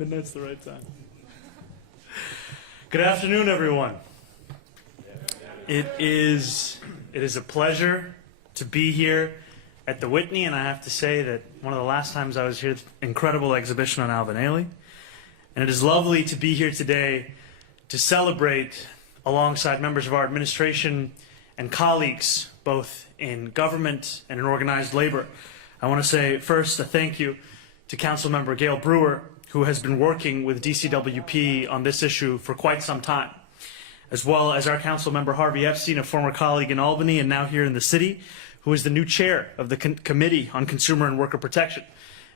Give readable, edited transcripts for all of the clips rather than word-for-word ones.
Midnight's the right time. Good afternoon, everyone. It is a pleasure to be here at the Whitney, and I have to say that one of the last times I was here, incredible exhibition on Alvin Ailey. And it is lovely to be here today to celebrate alongside members of our administration and colleagues, both in government and in organized labor. I want to say first a thank you to Councilmember Gail Brewer, who has been working with DCWP on this issue for quite some time, as well as our Councilmember Harvey Epstein, a former colleague in Albany and now here in the city, who is the new chair of the Committee on Consumer and Worker Protection,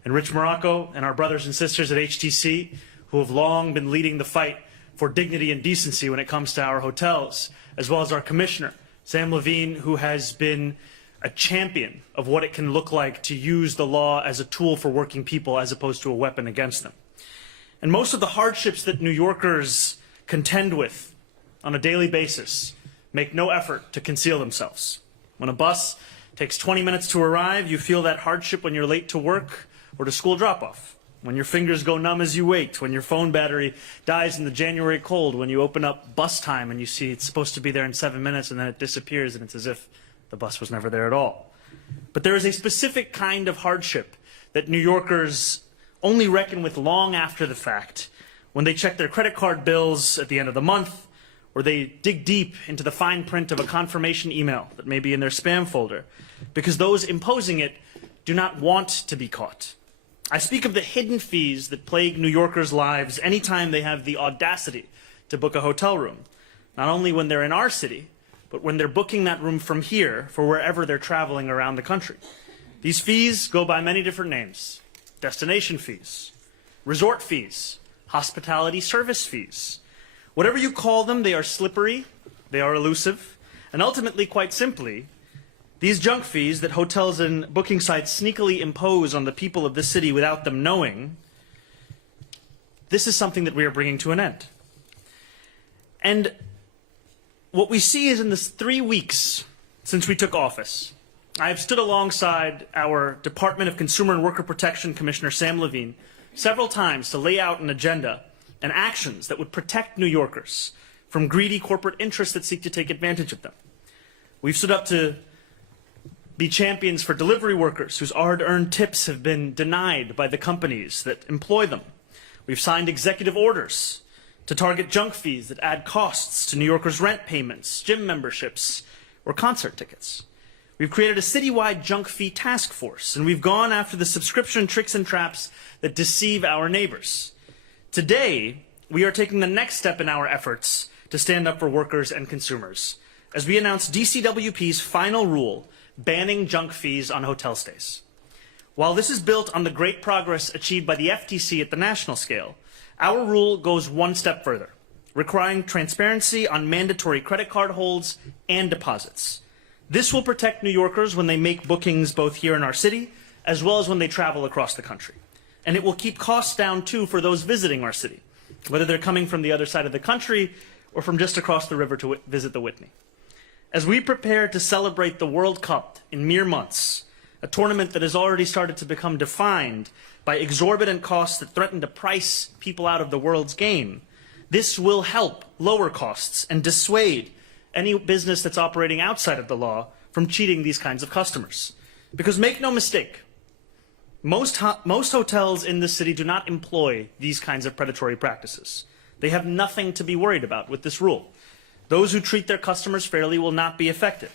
and Rich Morocco and our brothers and sisters at HTC, who have long been leading the fight for dignity and decency when it comes to our hotels, as well as our Commissioner, Sam Levine, who has been a champion of what it can look like to use the law as a tool for working people as opposed to a weapon against them. And most of the hardships that New Yorkers contend with on a daily basis make no effort to conceal themselves. When a bus takes 20 minutes to arrive, you feel that hardship when you're late to work or to school drop-off. When your fingers go numb as you wait, when your phone battery dies in the January cold, when you open up bus time and you see it's supposed to be there in 7 minutes and then it disappears and it's as if the bus was never there at all. But there is a specific kind of hardship that New Yorkers only reckon with long after the fact, when they check their credit card bills at the end of the month, or they dig deep into the fine print of a confirmation email that may be in their spam folder, because those imposing it do not want to be caught. I speak of the hidden fees that plague New Yorkers' lives anytime they have the audacity to book a hotel room, not only when they're in our city, but when they're booking that room from here for wherever they're traveling around the country. These fees go by many different names: destination fees, resort fees, hospitality service fees. Whatever you call them, they are slippery, they are elusive, and ultimately, quite simply, these junk fees that hotels and booking sites sneakily impose on the people of this city without them knowing, this is something that we are bringing to an end. And what we see is in the 3 weeks since we took office, I have stood alongside our Department of Consumer and Worker Protection Commissioner Sam Levine several times to lay out an agenda and actions that would protect New Yorkers from greedy corporate interests that seek to take advantage of them. We've stood up to be champions for delivery workers whose hard-earned tips have been denied by the companies that employ them. We've signed executive orders to target junk fees that add costs to New Yorkers' rent payments, gym memberships, or concert tickets. We've created a citywide junk fee task force, and we've gone after the subscription tricks and traps that deceive our neighbors. Today, we are taking the next step in our efforts to stand up for workers and consumers as we announce DCWP's final rule banning junk fees on hotel stays. While this is built on the great progress achieved by the FTC at the national scale, our rule goes one step further, requiring transparency on mandatory credit card holds and deposits. This will protect New Yorkers when they make bookings both here in our city as well as when they travel across the country. And it will keep costs down too for those visiting our city, whether they're coming from the other side of the country or from just across the river to visit the Whitney. As we prepare to celebrate the World Cup in mere months, a tournament that has already started to become defined by exorbitant costs that threaten to price people out of the world's game, this will help lower costs and dissuade any business that's operating outside of the law from cheating these kinds of customers. Because make no mistake, most hotels in this city do not employ these kinds of predatory practices. They have nothing to be worried about with this rule. Those who treat their customers fairly will not be affected.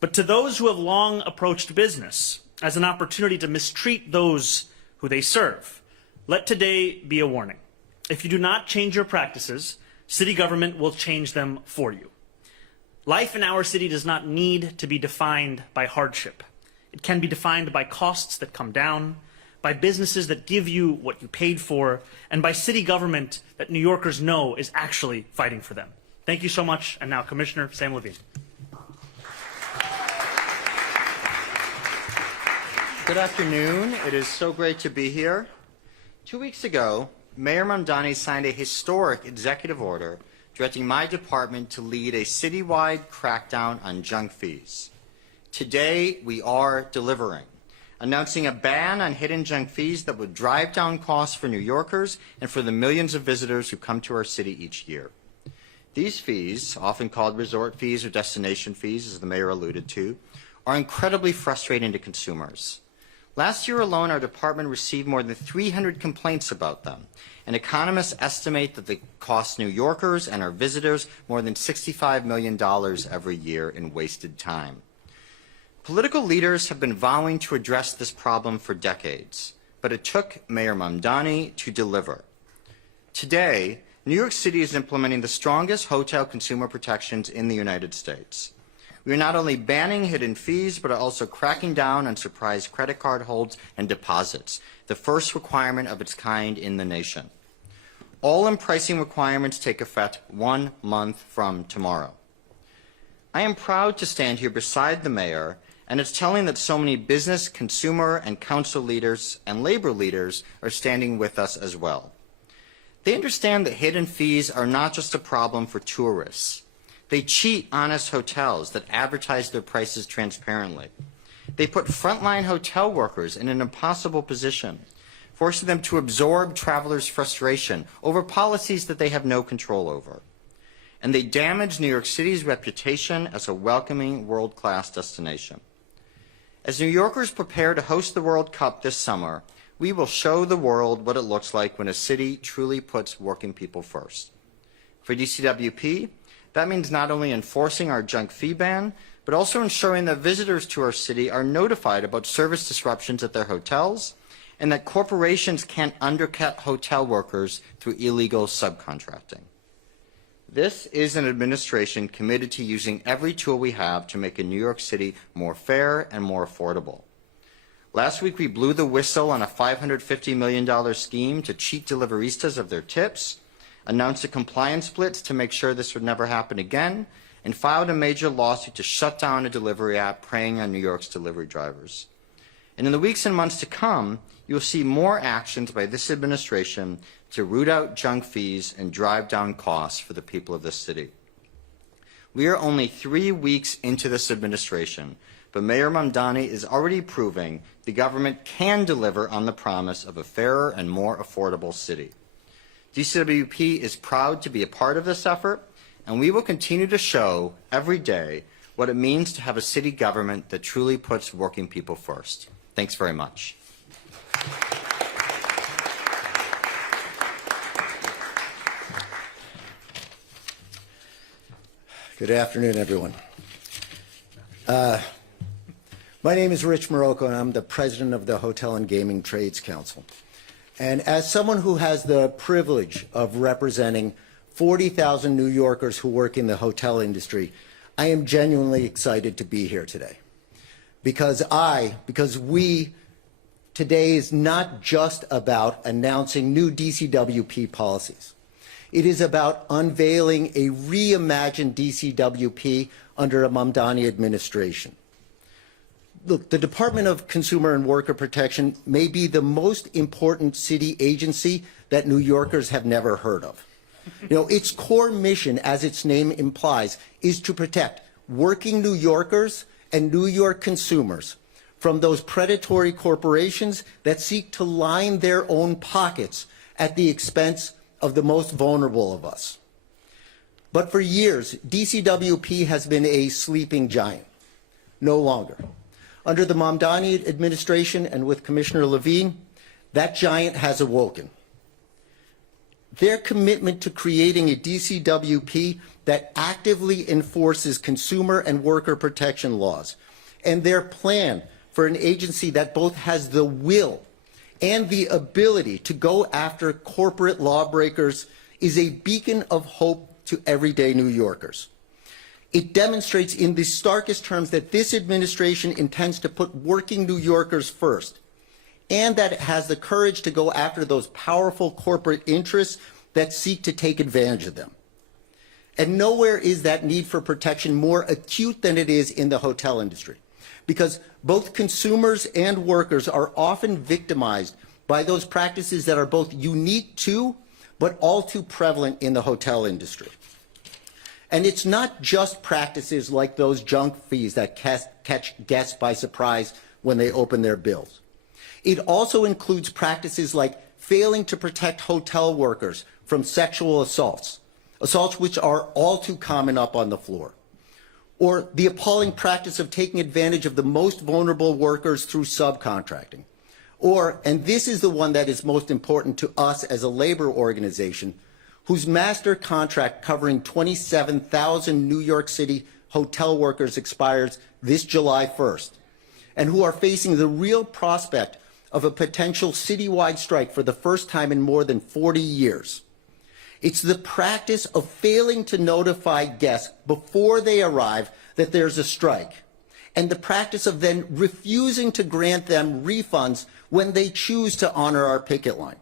But to those who have long approached business as an opportunity to mistreat those who they serve, let today be a warning. If you do not change your practices, city government will change them for you. Life in our city does not need to be defined by hardship. It can be defined by costs that come down, by businesses that give you what you paid for, and by city government that New Yorkers know is actually fighting for them. Thank you so much, and now Commissioner Sam Levine. Good afternoon. It is so great to be here. 2 weeks ago, Mayor Mamdani signed a historic executive order directing my department to lead a citywide crackdown on junk fees. Today, we are delivering. announcing a ban on hidden junk fees that would drive down costs for New Yorkers and for the millions of visitors who come to our city each year. These fees, often called resort fees or destination fees, as the mayor alluded to, are incredibly frustrating to consumers. Last year alone, our department received more than 300 complaints about them, and economists estimate that they cost New Yorkers and our visitors more than $65 million every year in wasted time. Political leaders have been vowing to address this problem for decades, but it took Mayor Mamdani to deliver. Today, New York City is implementing the strongest hotel consumer protections in the United States. We are not only banning hidden fees, but are also cracking down on surprise credit card holds and deposits, the first requirement of its kind in the nation. All pricing requirements take effect 1 month from tomorrow. I am proud to stand here beside the mayor, and it's telling that so many business, consumer, and council leaders and labor leaders are standing with us as well. They understand that hidden fees are not just a problem for tourists. They cheat honest hotels that advertise their prices transparently. They put frontline hotel workers in an impossible position, forcing them to absorb travelers' frustration over policies that they have no control over. And they damage New York City's reputation as a welcoming world-class destination. As New Yorkers prepare to host the World Cup this summer, we will show the world what it looks like when a city truly puts working people first. For DCWP, that means not only enforcing our junk fee ban, but also ensuring that visitors to our city are notified about service disruptions at their hotels, and that corporations can't undercut hotel workers through illegal subcontracting. This is an administration committed to using every tool we have to make a New York City more fair and more affordable. Last week, we blew the whistle on a $550 million scheme to cheat deliveristas of their tips, announced a compliance blitz to make sure this would never happen again, and filed a major lawsuit to shut down a delivery app preying on New York's delivery drivers. And in the weeks and months to come, you will see more actions by this administration to root out junk fees and drive down costs for the people of this city. We are only 3 weeks into this administration, but Mayor Mamdani is already proving the government can deliver on the promise of a fairer and more affordable city. DCWP is proud to be a part of this effort, and we will continue to show every day what it means to have a city government that truly puts working people first. Thanks very much. Good afternoon, everyone. My name is Rich Morocco, and I'm the president of the Hotel and Gaming Trades Council. And as someone who has the privilege of representing 40,000 New Yorkers who work in the hotel industry, I am genuinely excited to be here today. Because we, today is not just about announcing new DCWP policies. It is about unveiling a reimagined DCWP under a Mamdani administration. Look, the Department of Consumer and Worker Protection may be the most important city agency that New Yorkers have never heard of. You know, its core mission, as its name implies, is to protect working New Yorkers and New York consumers from those predatory corporations that seek to line their own pockets at the expense of the most vulnerable of us. But for years, DCWP has been a sleeping giant. No longer. Under the Mamdani administration and with Commissioner Levine, that giant has awoken. Their commitment to creating a DCWP that actively enforces consumer and worker protection laws, and their plan for an agency that both has the will and the ability to go after corporate lawbreakers is a beacon of hope to everyday New Yorkers. It demonstrates in the starkest terms that this administration intends to put working New Yorkers first, and that it has the courage to go after those powerful corporate interests that seek to take advantage of them. And nowhere is that need for protection more acute than it is in the hotel industry, because both consumers and workers are often victimized by those practices that are both unique to, but all too prevalent in the hotel industry. And it's not just practices like those junk fees that catch guests by surprise when they open their bills. It also includes practices like failing to protect hotel workers from sexual assaults which are all too common up on the floor, or the appalling practice of taking advantage of the most vulnerable workers through subcontracting, or, and this is the one that is most important to us as a labor organization, whose master contract covering 27,000 New York City hotel workers expires this July 1st, and who are facing the real prospect of a potential citywide strike for the first time in more than 40 years. It's the practice of failing to notify guests before they arrive that there's a strike, and the practice of then refusing to grant them refunds when they choose to honor our picket line.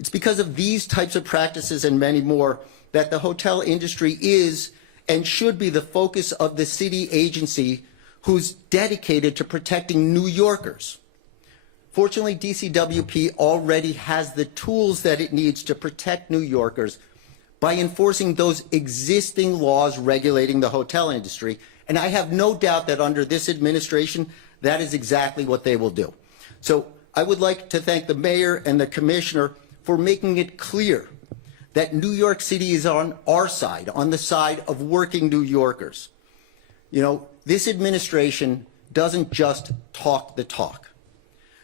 It's because of these types of practices and many more that the hotel industry is and should be the focus of the city agency who's dedicated to protecting New Yorkers. Fortunately, DCWP already has the tools that it needs to protect New Yorkers by enforcing those existing laws regulating the hotel industry, and I have no doubt that under this administration, that is exactly what they will do. So I would like to thank the mayor and the commissioner for making it clear that New York City is on our side, on the side of working New Yorkers. You know, this administration doesn't just talk the talk.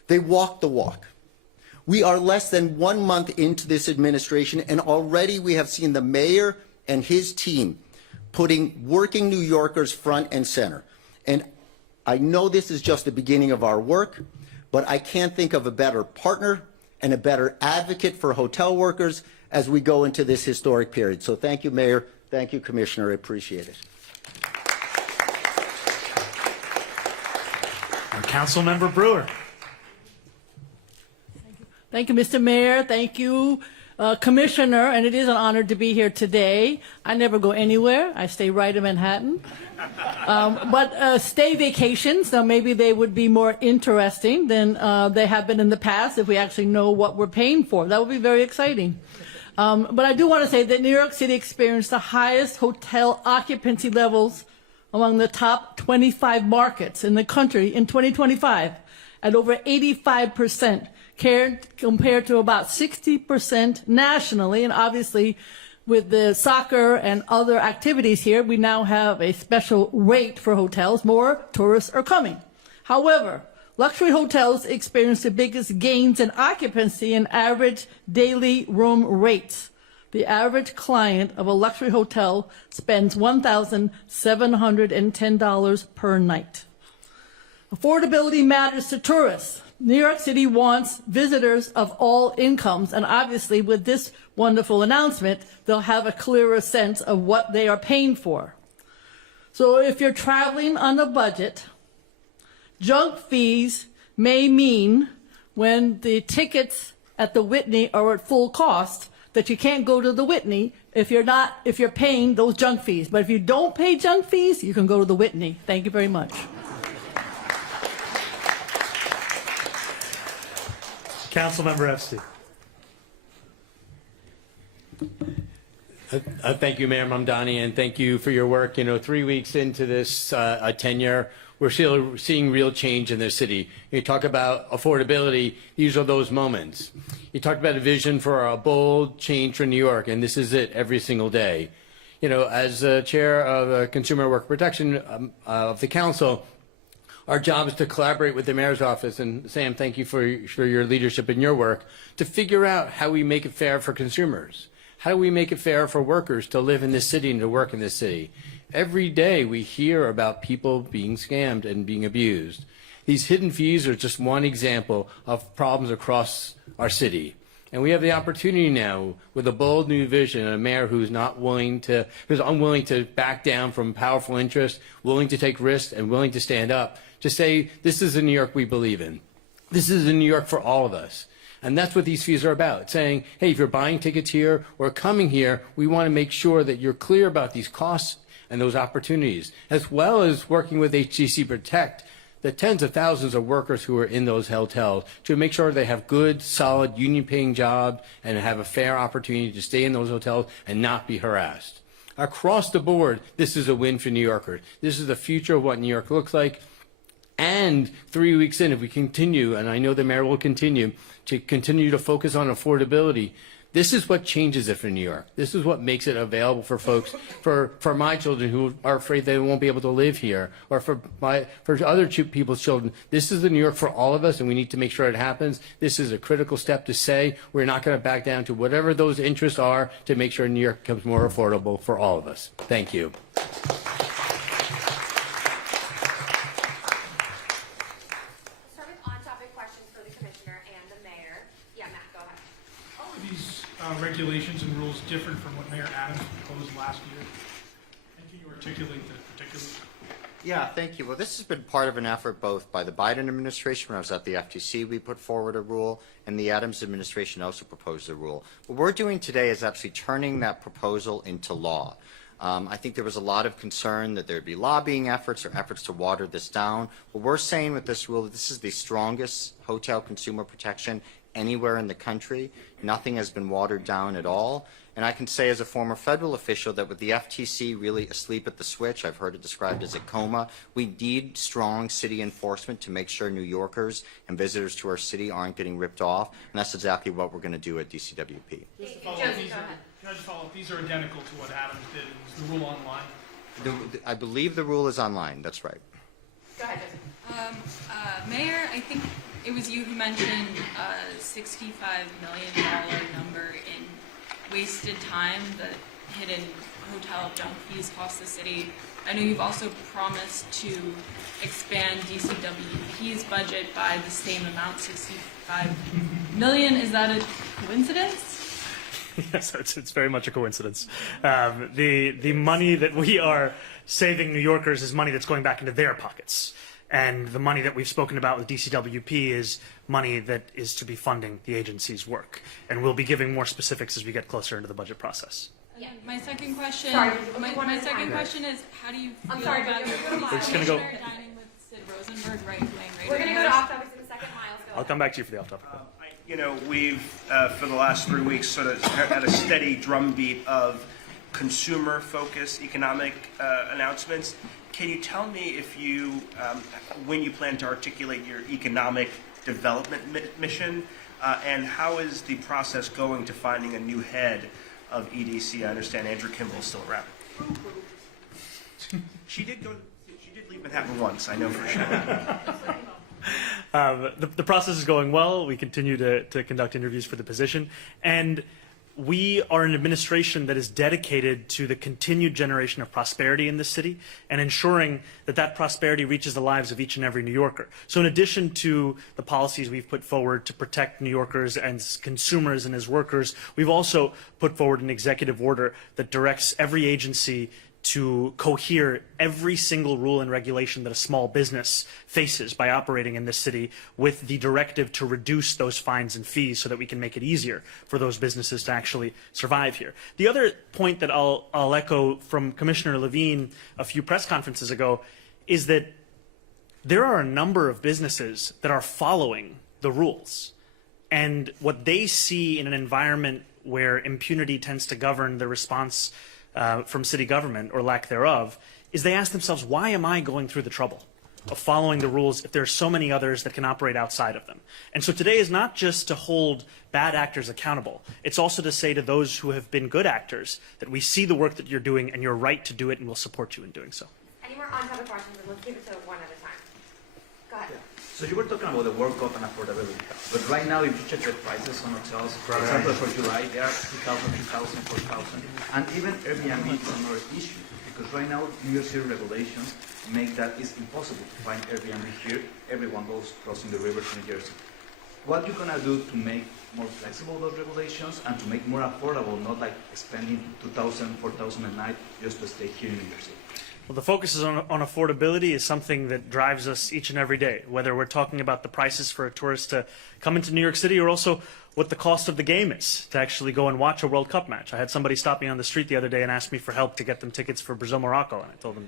They walk the walk. We are less than 1 month into this administration, and already we have seen the mayor and his team putting working New Yorkers front and center. And I know this is just the beginning of our work, but I can't think of a better partner and a better advocate for hotel workers as we go into this historic period. So thank you, Mayor. Thank you, Commissioner. I appreciate it. Councilmember Brewer. Thank you, Mr. Mayor. Thank you, Commissioner. And it is an honor to be here today. I never go anywhere. I stay right in Manhattan. But stay vacations, now maybe they would be more interesting than they have been in the past if we actually know what we're paying for. That would be very exciting. But I do want to say that New York City experienced the highest hotel occupancy levels among the top 25 markets in the country in 2025 at over 85%. Compared to about 60% nationally, and obviously with the soccer and other activities here, we now have a special rate for hotels. More tourists are coming. However, luxury hotels experience the biggest gains in occupancy and average daily room rates. The average client of a luxury hotel spends $1,710 per night. Affordability matters to tourists. New York City wants visitors of all incomes, and obviously with this wonderful announcement, they'll have a clearer sense of what they are paying for. So if you're traveling on a budget, junk fees may mean when the tickets at the Whitney are at full cost that you can't go to the Whitney if you're paying those junk fees. But if you don't pay junk fees, you can go to the Whitney. Thank you very much. Councilmember Epstein. Thank you, Mayor Mamdani, and thank you for your work. You know, 3 weeks into this tenure, we're still seeing real change in the city. You talk about affordability, these are those moments. You talked about a vision for a bold change for New York, and this is it every single day. You know, as chair of Consumer Worker Protection of the council, our job is to collaborate with the mayor's office, and Sam, thank you for your leadership and your work, to figure out how we make it fair for consumers. How do we make it fair for workers to live in this city and to work in this city? Every day we hear about people being scammed and being abused. These hidden fees are just one example of problems across our city. And we have the opportunity now, with a bold new vision, and a mayor who's unwilling to back down from powerful interests, willing to take risks, and willing to stand up, to say, this is the New York we believe in. This is the New York for all of us. And that's what these fees are about, saying, hey, if you're buying tickets here or coming here, we want to make sure that you're clear about these costs and those opportunities, as well as working with HCC Protect, the tens of thousands of workers who are in those hotels, to make sure they have good, solid, union-paying jobs and have a fair opportunity to stay in those hotels and not be harassed. Across the board, this is a win for New Yorkers. This is the future of what New York looks like. And 3 weeks in, if we continue, and I know the mayor will continue to focus on affordability, this is what changes it for New York. This is what makes it available for folks, for my children who are afraid they won't be able to live here, or for other people's children. This is the New York for all of us, and we need to make sure it happens. This is a critical step to say we're not going to back down to whatever those interests are to make sure New York becomes more affordable for all of us. Thank you. Regulations and rules different from what Mayor Adams proposed last year? And can you articulate the particulars? Yeah, thank you. Well, this has been part of an effort both by the Biden administration, when I was at the FTC, we put forward a rule, and the Adams administration also proposed a rule. What we're doing today is actually turning that proposal into law. I think there was a lot of concern that there would be lobbying efforts or efforts to water this down. What we're saying with this rule, this is the strongest hotel consumer protection anywhere in the country. Nothing has been watered down at all. And I can say as a former federal official that with the FTC really asleep at the switch, I've heard it described as a coma, we need strong city enforcement to make sure New Yorkers and visitors to our city aren't getting ripped off. And that's exactly what we're going to do at DCWP. Just to follow up, can I just follow up? These are identical to what Adams did. Is the rule online? I believe the rule is online. That's right. Go ahead, Joseph. Mayor, I think it was you who mentioned a $65 million number in wasted time that hidden hotel junk fees cost the city. I know you've also promised to expand DCWP's budget by the same amount, $65 million. Is that a coincidence? Yes, it's very much a coincidence. The money that we are saving New Yorkers is money that's going back into their pockets. And the money that we've spoken about with DCWP is money that is to be funding the agency's work. And we'll be giving more specifics as we get closer into the budget process. Yeah. My second question. Sorry, my second question is, how do you feel about We're just gonna go. dining with Sid Rosenberg, right-wing radio? We're going to go to off-topics in a second. Miles, go I'll come back to you for the off-topic. You know, we've, for the last 3 weeks, sort of had a steady drumbeat of consumer-focused economic announcements. Can you tell me if you, when you plan to articulate your economic development mission, and how is the process going to finding a new head of EDC? I understand Andrew Kimball's still around. She did leave Manhattan once, I know for sure. The process is going well. We continue to conduct interviews for the position. And we are an administration that is dedicated to the continued generation of prosperity in this city and ensuring that that prosperity reaches the lives of each and every New Yorker. So in addition to the policies we've put forward to protect New Yorkers and consumers and as workers, we've also put forward an executive order that directs every agency to cohere every single rule and regulation that a small business faces by operating in this city with the directive to reduce those fines and fees so that we can make it easier for those businesses to actually survive here. The other point that I'll echo from Commissioner Levine a few press conferences ago is that there are a number of businesses that are following the rules. And what they see in an environment where impunity tends to govern the response from city government or lack thereof, is they ask themselves, why am I going through the trouble of following the rules if there are so many others that can operate outside of them? And so today is not just to hold bad actors accountable. It's also to say to those who have been good actors that we see the work that you're doing and you're right to do it and we'll support you in doing so. Any more on-topic questions? And let's give it to one at a time. Go ahead. So you were talking about the World Cup and affordability. But right now, if you check the prices on hotels, for example, for July, they are 2,000, 3,000, 4,000. And even Airbnb is another issue, because right now, New York City regulations make that it's impossible to find Airbnb here. Everyone goes crossing the river to New Jersey. What are you going to do to make more flexible those regulations and to make more affordable, not like spending 2,000, 4,000 a night just to stay here in New Jersey? Well, the focus is on affordability is something that drives us each and every day, whether we're talking about the prices for a tourist to come into New York City or also what the cost of the game is to actually go and watch a World Cup match. I had somebody stop me on the street the other day and ask me for help to get them tickets for Brazil-Morocco, and I told them,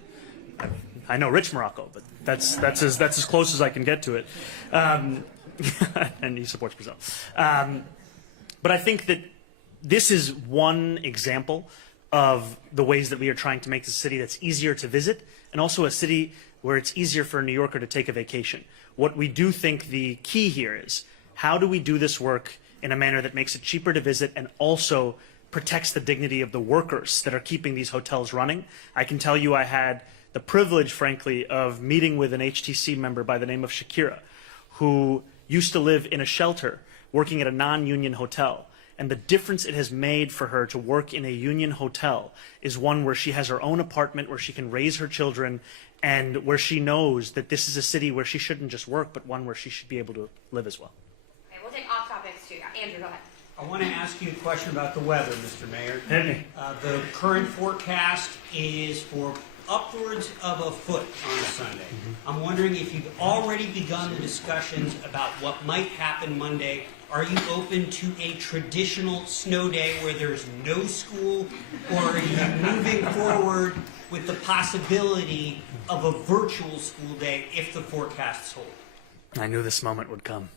I know rich Morocco, but that's as close as I can get to it. And he supports Brazil. But I think that this is one example of the ways that we are trying to make the city that's easier to visit and also a city where it's easier for a New Yorker to take a vacation. What we do think the key here is, how do we do this work in a manner that makes it cheaper to visit and also protects the dignity of the workers that are keeping these hotels running? I can tell you I had the privilege, frankly, of meeting with an HTC member by the name of Shakira, who used to live in a shelter working at a non-union hotel. And the difference it has made for her to work in a union hotel is one where she has her own apartment, where she can raise her children, and where she knows that this is a city where she shouldn't just work, but one where she should be able to live as well. Okay, we'll take off topics too. Andrew, go ahead. I want to ask you a question about the weather, Mr. Mayor. Hit me. The current forecast is for upwards of a foot on a Sunday. I'm wondering if you've already begun the discussions about what might happen Monday. Are you open to a traditional snow day where there's no school, or are you moving forward with the possibility of a virtual school day if the forecasts hold? I knew this moment would come.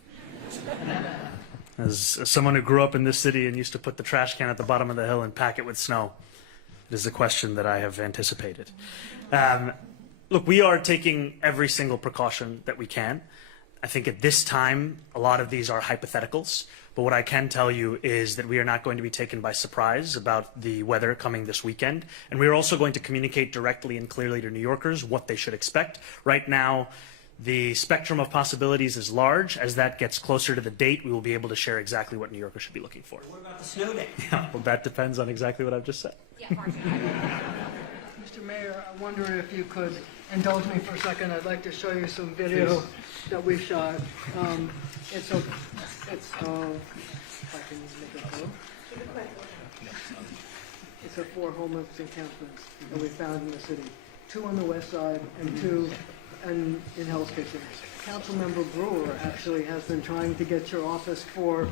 As someone who grew up in this city and used to put the trash can at the bottom of the hill and pack it with snow, it is a question that I have anticipated. Look, we are taking every single precaution that we can. I think at this time, a lot of these are hypotheticals, but what I can tell you is that we are not going to be taken by surprise about the weather coming this weekend, and we are also going to communicate directly and clearly to New Yorkers what they should expect. Right now, the spectrum of possibilities is large. As that gets closer to the date, we will be able to share exactly what New Yorkers should be looking for. What about the snow day? Yeah, well, that depends on exactly what I've just said. Yeah, Marcy. Mr. Mayor, I wonder if you could indulge me for a second. I'd like to show you some video that we shot. If I can make it go. It's of 4 homeless encampments that we found in the city. 2 on the west side and 2 in Hell's Kitchen. Councilmember Brewer actually has been trying to get your office for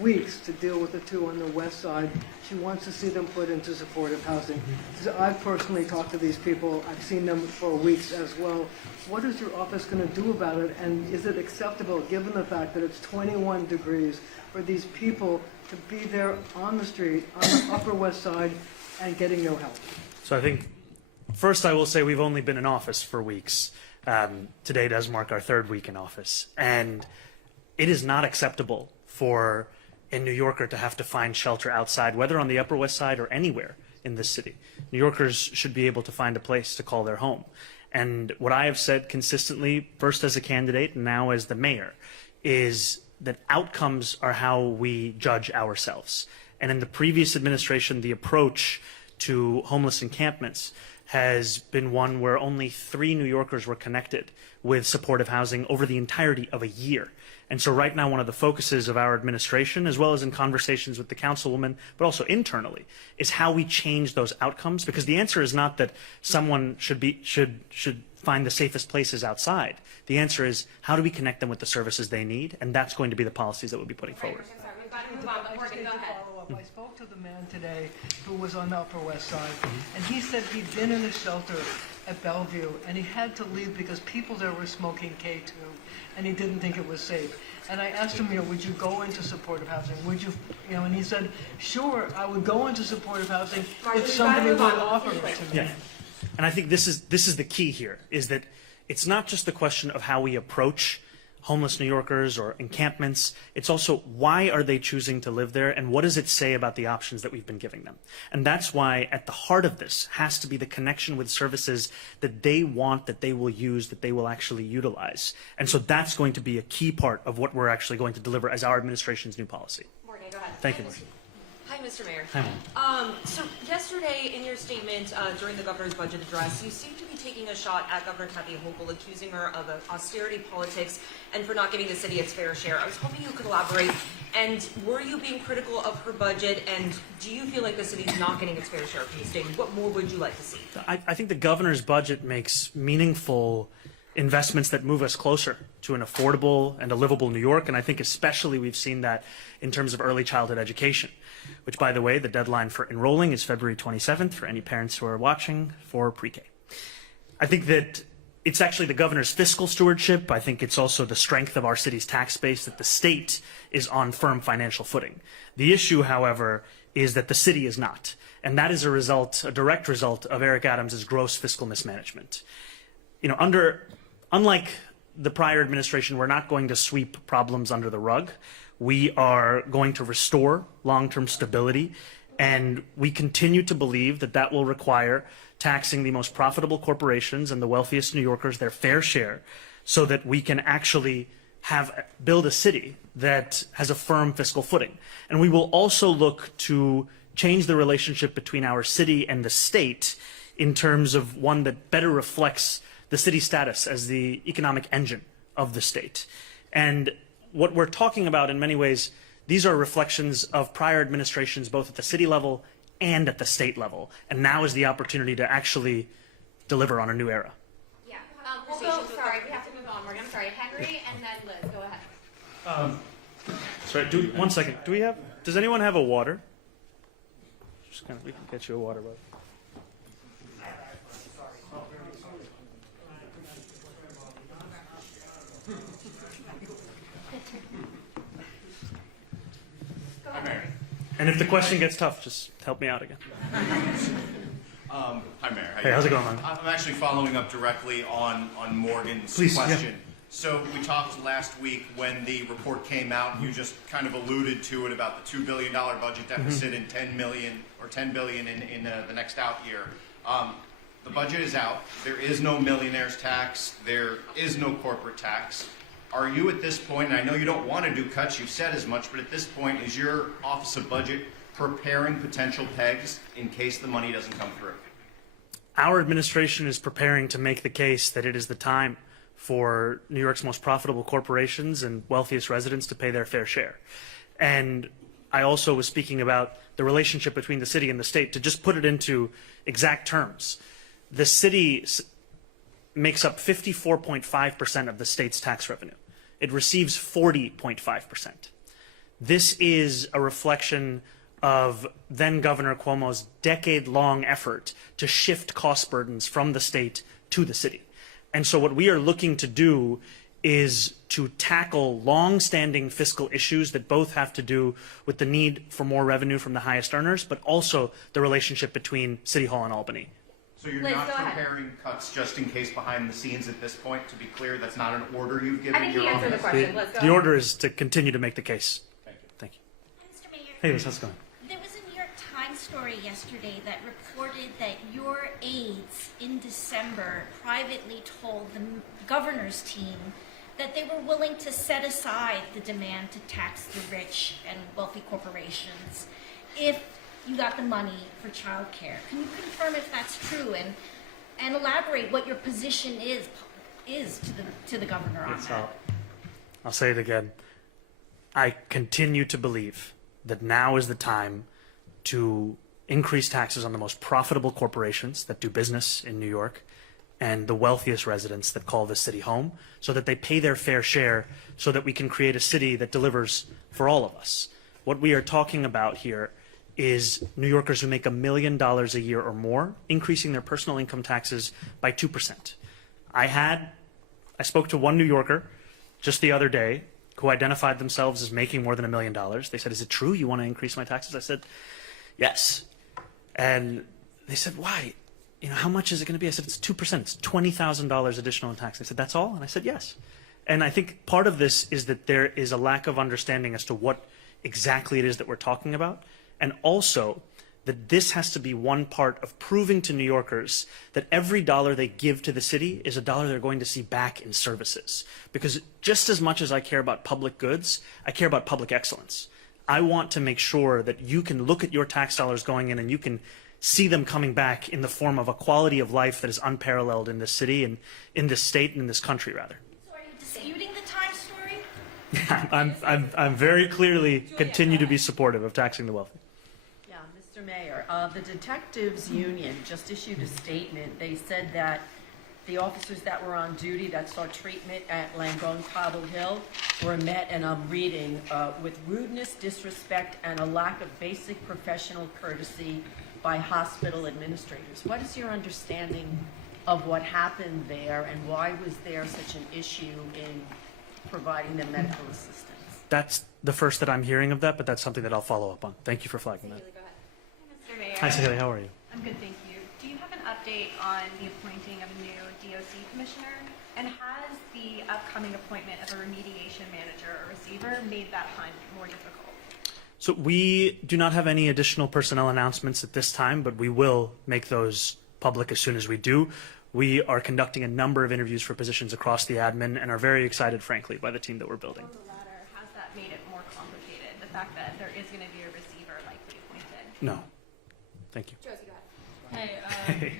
weeks to deal with the 2 on the west side. She wants to see them put into supportive housing. So I've personally talked to these people. I've seen them for weeks as well. What is your office going to do about it? And is it acceptable, given the fact that it's 21 degrees, for these people to be there on the street, on the Upper West Side, and getting no help? So I think, first I will say we've only been in office for weeks. Today does mark our 3rd week in office. And it is not acceptable for a New Yorker to have to find shelter outside, whether on the Upper West Side or anywhere in this city. New Yorkers should be able to find a place to call their home. And what I have said consistently, first as a candidate and now as the mayor, is that outcomes are how we judge ourselves. And in the previous administration, the approach to homeless encampments has been one where only 3 New Yorkers were connected with supportive housing over the entirety of a year. And so right now, one of the focuses of our administration, as well as in conversations with the councilwoman, but also internally, is how we change those outcomes. Because the answer is not that someone should find the safest places outside. The answer is, how do we connect them with the services they need? And that's going to be the policies that we'll be putting forward. I'm sorry, we've got to move on. But Morgan, go ahead. I spoke to the man today who was on the Upper West Side, and he said he'd been in a shelter at Bellevue, and he had to leave because people there were smoking K2, and he didn't think it was safe. And I asked him, would you go into supportive housing? Would you, and he said, sure, I would go into supportive housing if somebody would offer it to me. Yeah. And I think this is the key here, is that it's not just the question of how we approach homeless New Yorkers or encampments. It's also, why are they choosing to live there, and what does it say about the options that we've been giving them? And that's why at the heart of this has to be the connection with services that they want, that they will use, that they will actually utilize. And so that's going to be a key part of what we're actually going to deliver as our administration's new policy. Morgan, go ahead. Thank you, Marcy. Hi, Mr. Mayor. Hi. So yesterday in your statement during the governor's budget address, you seemed to be taking a shot at Governor Kathy Hochul, accusing her of austerity politics and for not giving the city its fair share. I was hoping you could elaborate. And were you being critical of her budget? And do you feel like the city's not getting its fair share from the state? What more would you like to see? I think the governor's budget makes meaningful investments that move us closer to an affordable and a livable New York. And I think especially we've seen that in terms of early childhood education, which, by the way, the deadline for enrolling is February 27th for any parents who are watching for pre-K. I think that it's actually the governor's fiscal stewardship. I think it's also the strength of our city's tax base that the state is on firm financial footing. The issue, however, is that the city is not. And that is a direct result of Eric Adams' gross fiscal mismanagement. unlike the prior administration, we're not going to sweep problems under the rug. We are going to restore long-term stability, and we continue to believe that that will require taxing the most profitable corporations and the wealthiest New Yorkers their fair share, so that we can actually build a city that has a firm fiscal footing. And we will also look to change the relationship between our city and the state in terms of one that better reflects the city's status as the economic engine of the state. And what we're talking about in many ways, these are reflections of prior administrations both at the city level and at the state level. And now is the opportunity to actually deliver on a new era. Yeah, we'll go, sorry, we have to move on. I'm sorry, Henry and then Liz, go ahead. Sorry, one second. Does anyone have a water? We can get you a water, bud. And if the question gets tough, just help me out again. Hi, Mayor. Hey, how's it going, man? I'm actually following up directly on Morgan's Please, question. yeah. So we talked last week when the report came out, and you just kind of alluded to it about the $2 billion budget deficit and $10 billion in the next out year. The budget is out. There is no millionaires tax. There is no corporate tax. Are you at this point, and I know you don't want to do cuts, you've said as much, but at this point, is your Office of Budget preparing potential pegs in case the money doesn't come through? Our administration is preparing to make the case that it is the time for New York's most profitable corporations and wealthiest residents to pay their fair share. And I also was speaking about the relationship between the city and the state. To just put it into exact terms, the city makes up 54.5% of the state's tax revenue. It receives 40.5%. This is a reflection of then Governor Cuomo's decade-long effort to shift cost burdens from the state to the city. And so what we are looking to do is to tackle long-standing fiscal issues that both have to do with the need for more revenue from the highest earners, but also the relationship between City Hall and Albany. So you're Liz, not go ahead. preparing cuts just in case behind the scenes at this point? To be clear, that's not an order you've given I think he your answered the office? question. Liz, go The ahead. order is to continue to make the case. Thank you. Thank you. Mr. Mayor, Hey, Liz, how's it going? there was a New York Times story yesterday that reported that your aides in December privately told the governor's team that they were willing to set aside the demand to tax the rich and wealthy corporations if you got the money for childcare. Can you confirm if that's true and elaborate what your position is to the governor on that? I'll say it again. I continue to believe that now is the time to increase taxes on the most profitable corporations that do business in New York and the wealthiest residents that call this city home, so that they pay their fair share, so that we can create a city that delivers for all of us. What we are talking about here is New Yorkers who make $1 million a year or more, increasing their personal income taxes by 2%. I spoke to one New Yorker just the other day who identified themselves as making more than $1 million. They said, "Is it true you want to increase my taxes?" I said, "Yes." And they said, "Why? How much is it going to be?" I said, "It's 2%. It's $20,000 additional in tax." They said, "That's all?" And I said, "Yes." And I think part of this is that there is a lack of understanding as to what exactly it is that we're talking about, and also that this has to be one part of proving to New Yorkers that every dollar they give to the city is a dollar they're going to see back in services. Because just as much as I care about public goods, I care about public excellence. I want to make sure that you can look at your tax dollars going in and you can see them coming back in the form of a quality of life that is unparalleled in this city and in this state and in this country, rather. So are you disputing the Times story? I'm very clearly continue to be supportive of taxing the wealthy. Yeah, Mr. Mayor, the Detectives Union just issued a statement. They said that the officers that were on duty that saw treatment at Langone Cobble Hill were met, and I'm reading, with rudeness, disrespect, and a lack of basic professional courtesy by hospital administrators. What is your understanding of what happened there, and why was there such an issue in providing them medical assistance? That's the first that I'm hearing of that, but that's something that I'll follow up on. Thank you for flagging that. Mr. Mayor. Hi, Cecilia. How are you? I'm good, thank you. Do you have an update update on the appointing of a new DOC commissioner? And has the upcoming appointment of a remediation manager or receiver made that hunt more difficult? So we do not have any additional personnel announcements at this time, but we will make those public as soon as we do. We are conducting a number of interviews for positions across the admin and are very excited, frankly, by the team that we're building. On the latter, has that made it more complicated, the fact that there is going to be a receiver likely appointed? No. Thank you. Josie, go ahead. Hey,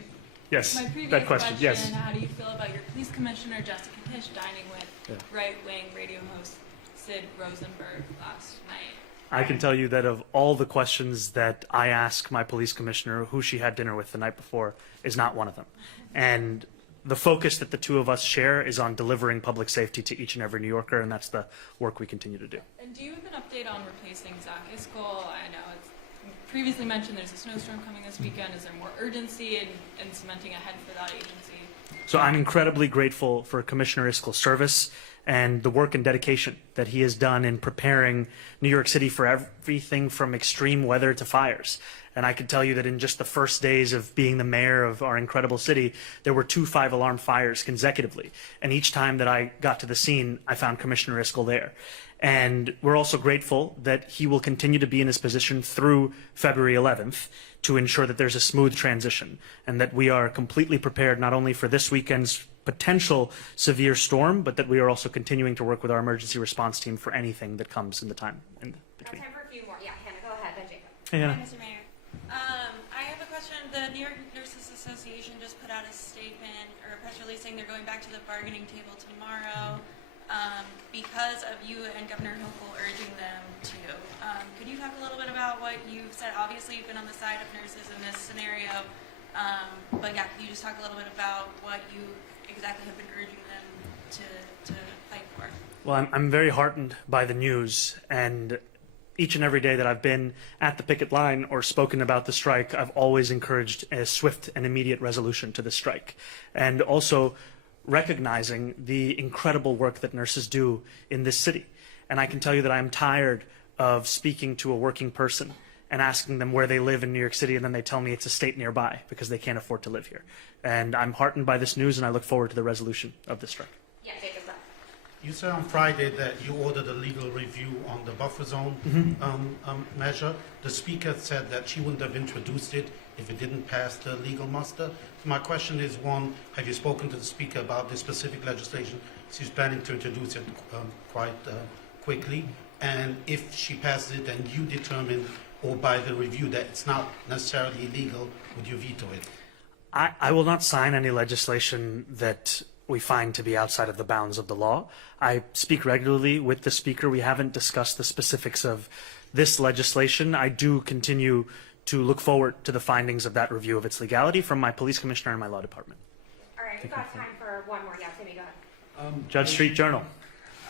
Yes, my previous that question, yes. how do you feel about your police commissioner, Jessica Tisch, dining with right-wing radio host Sid Rosenberg last night? I can tell you that of all the questions that I ask my police commissioner, who she had dinner with the night before is not one of them. And the focus that the two of us share is on delivering public safety to each and every New Yorker, and that's the work we continue to do. And do you have an update on replacing Zach Iscol? I know it's previously mentioned there's a snowstorm coming this weekend. Is there more urgency in cementing ahead for that agency? So I'm incredibly grateful for Commissioner Iskel's service and the work and dedication that he has done in preparing New York City for everything from extreme weather to fires. And I can tell you that in just the first days of being the mayor of our incredible city, there were 2 5-alarm fires consecutively. And each time that I got to the scene, I found Commissioner Iskel there. And we're also grateful that he will continue to be in his position through February 11th to ensure that there's a smooth transition and that we are completely prepared not only for this weekend's potential severe storm, but that we are also continuing to work with our emergency response team for anything that comes in the time in between. Time for a few more. Yeah, Hannah, go ahead, then Jacob. Hey, Hannah. Hi, Mr. Mayor. I have a question. The New York Nurses Association just put out a statement or a press release saying they're going back to the bargaining table tomorrow because of you and Governor Hochul urging them to. Could you talk a little bit about what you've said? Obviously, you've been on the side of nurses in this scenario, but yeah, could you just talk a little bit about what you exactly have been urging them to fight for? Well, I'm very heartened by the news, and each and every day that I've been at the picket line or spoken about the strike, I've always encouraged a swift and immediate resolution to the strike. And also recognizing the incredible work that nurses do in this city. And I can tell you that I'm tired of speaking to a working person and asking them where they live in New York City, and then they tell me it's a state nearby because they can't afford to live here. And I'm heartened by this news, and I look forward to the resolution of the strike. Yeah, Jacob, go. You said on Friday that you ordered a legal review on the buffer zone measure. The speaker said that she wouldn't have introduced it if it didn't pass the legal muster. So my question is, one, have you spoken to the speaker about this specific legislation? She's planning to introduce it quite quickly. And if she passes it and you determine, or by the review, that it's not necessarily illegal, would you veto it? I will not sign any legislation that we find to be outside of the bounds of the law. I speak regularly with the speaker. We haven't discussed the specifics of this legislation. I do continue to look forward to the findings of that review of its legality from my police commissioner and my law department. All right, we've got time for one more. Yeah, Timmy, go ahead. Judge Street Journal.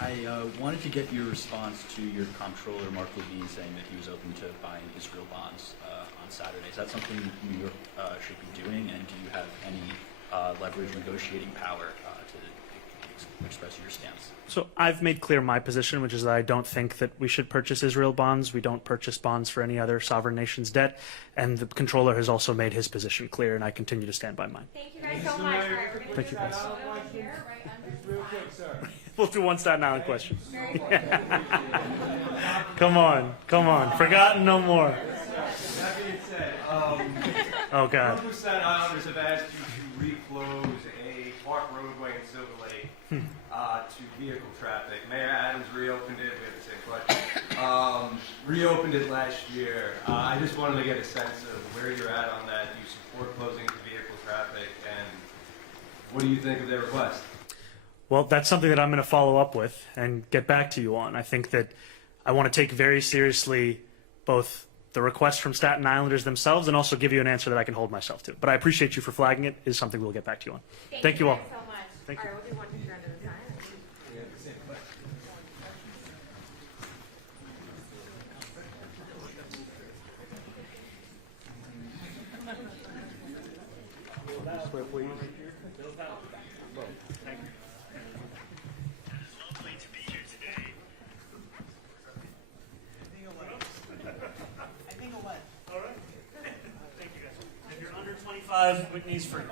I wanted to get your response to your comptroller, Mark Levine, saying that he was open to buying Israel bonds on Saturday. Is that something New York should be doing, and do you have any leverage negotiating power to express your stance? So I've made clear my position, which is that I don't think that we should purchase Israel bonds. We don't purchase bonds for any other sovereign nation's debt. And the comptroller has also made his position clear, and I continue to stand by mine. Thank you guys so much. All right, we're going to Thank you, guys. here, right under the slide. We'll do one Staten Island question. Come on, come on. Forgotten no more. That being said, Oh, God. Some Staten Islanders have asked you to reclose a park roadway in Silver Lake to vehicle traffic. Mayor Adams reopened it. We have the same question. Reopened it last year. I just wanted to get a sense of where you're at on that. Do you support closing vehicle traffic? And what do you think of their request? Well, that's something that I'm going to follow up with and get back to you on. I think that I want to take very seriously both the request from Staten Islanders themselves and also give you an answer that I can hold myself to. But I appreciate you for flagging it. It is something we'll get back to you on. Thank you all. so much. Thank you. All right, we'll do one picture under the time. live. Whitney's free.